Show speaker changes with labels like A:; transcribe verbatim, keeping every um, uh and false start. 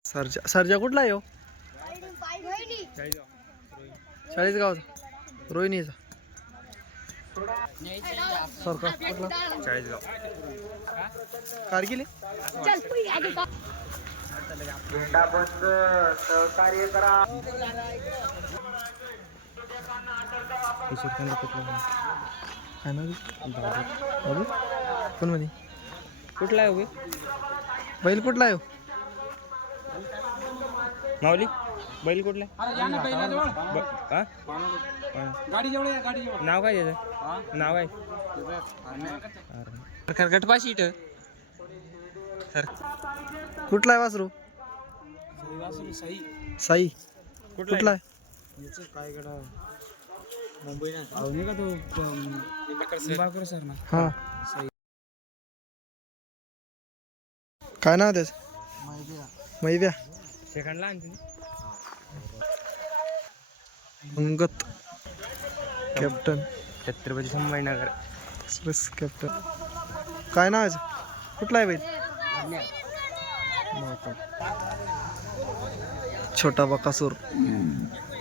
A: सरजा सरजा कुठला आहे हो? चाळीस गावचा रोहिणीचा सरकार कुठला?
B: चाळीसगाव
A: कारगिल
C: सहकार्य करा.
A: काय ना बाबू कोण म्हणे
B: कुठला आहे उभे
A: बैल कुठला आहे हो?
B: माऊली बैल कुठला
C: गाडी जवळ या, गाडी जवळ.
B: नाव काय त्याचं नाव काय खरकटपाशी इथं सर
A: कुठला आहे वासरू?
C: साई
A: साई
B: कुठला
A: कुठला आहे?
C: याचं काय कडा मुंबई ना नाही का तो निंबाळकर सर ना.
A: हा काय नाव त्याच? मैद्या
B: सेकंडला आणते
A: अंगत captain
B: Chhatrapati Sambhajinagar
A: express captain काय नाव आहे? कुठला आहे बैल? छोटा बकासूर